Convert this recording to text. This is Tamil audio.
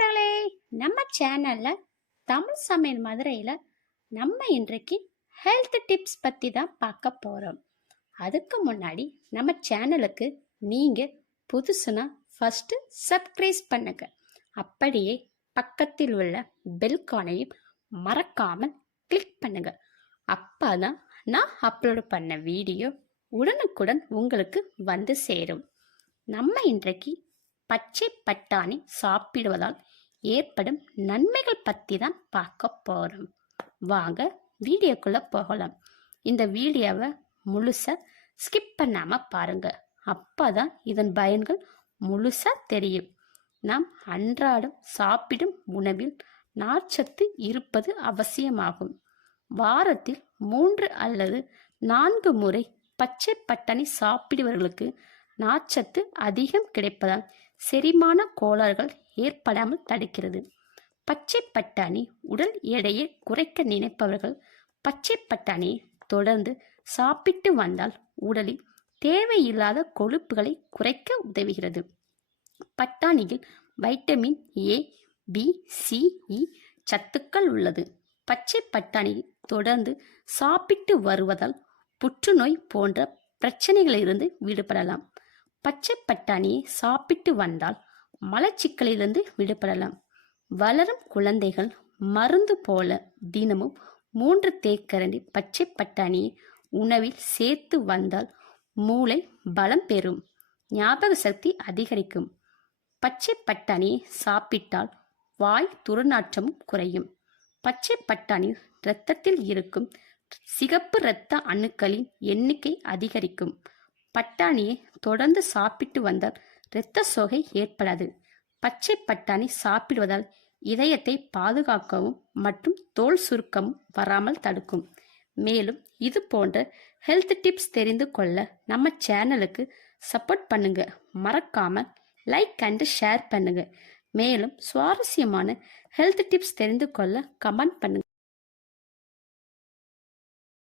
நண்பர்களே, நம்ம சேனல்ல தமிழ் சமையல் மதுரையில் நம்ம இன்றைக்கு ஹெல்த் டிப்ஸ் பற்றி தான் பார்க்க போகிறோம். அதுக்கு முன்னாடி நம்ம சேனலுக்கு நீங்கள் புதுசுனா ஃபஸ்ட்டு சப்ஸ்கிரைப் பண்ணுங்க. அப்படியே பக்கத்தில் உள்ள பெல்கானையும் மறக்காமல் கிளிக் பண்ணுங்க. அப்போ தான் நான் அப்லோடு பண்ண வீடியோ உடனுக்குடன் உங்களுக்கு வந்து சேரும். நம்ம இன்றைக்கு பச்சை பட்டாணி சாப்பிடுவதால் ஏற்படும் நன்மைகள் பற்றி தான் பார்க்க போகிறோம். வாங்க வீடியோக்குள்ளே போகலாம். இந்த வீடியோவை முழுசாக ஸ்கிப் பண்ணாமல் பாருங்கள். அப்போ தான் இதன் பயன்கள் முழுசாக தெரியும். நாம் அன்றாடம் சாப்பிடும் உணவில் நார்ச்சத்து இருப்பது அவசியமாகும். வாரத்தில் 3 அல்லது 4 முறை பச்சை பட்டாணி சாப்பிடுவர்களுக்கு நார்ச்சத்து அதிகம் கிடைப்பதால் செரிமான கோளாறுகள் ஏற்படாமல் தடுக்கிறது. பச்சை பட்டாணி உடல் எடையை குறைக்க நினைப்பவர்கள் பச்சை பட்டாணியை தொடர்ந்து சாப்பிட்டு வந்தால் உடலில் தேவையில்லாத கொழுப்புகளை குறைக்க உதவுகிறது. பட்டாணியில் வைட்டமின் ஏ, பி, சி, இ சத்துக்கள் உள்ளது. பச்சை பட்டாணியை தொடர்ந்து சாப்பிட்டு வருவதால் புற்றுநோய் போன்ற பிரச்சனைகளிலிருந்து விடுபடலாம். பச்சை பட்டாணியை சாப்பிட்டு வந்தால் மலச்சிக்கலிலிருந்து விடுபடலாம். வளரும் குழந்தைகள் மருந்து போல தினமும் 3 தேக்கரண்டி பச்சை பட்டாணியை உணவில் சேர்த்து வந்தால் மூளை பலம் பெறும், ஞாபக சக்தி அதிகரிக்கும். பச்சை பட்டாணியை சாப்பிட்டால் வாய் துர்நாற்றமும் குறையும். பச்சை பட்டாணி இரத்தத்தில் இருக்கும் சிகப்பு இரத்த அணுக்களின் எண்ணிக்கை அதிகரிக்கும். பட்டாணியை தொடர்ந்து சாப்பிட்டு வந்தால் இரத்த சோகை ஏற்படாது. பச்சை பட்டாணி சாப்பிடுவதால் இதயத்தை பாதுகாக்கவும் மற்றும் தோல் சுருக்கமும் வராமல் தடுக்கும். மேலும் இது போன்ற ஹெல்த் டிப்ஸ் தெரிந்து கொள்ள நம்ம சேனலுக்கு சப்போர்ட் பண்ணுங்க. மறக்காம லைக் அண்ட் ஷேர் பண்ணுங்க. மேலும் சுவாரஸ்யமான ஹெல்த் டிப்ஸ் தெரிந்து கொள்ள கமெண்ட் பண்ணுங்க.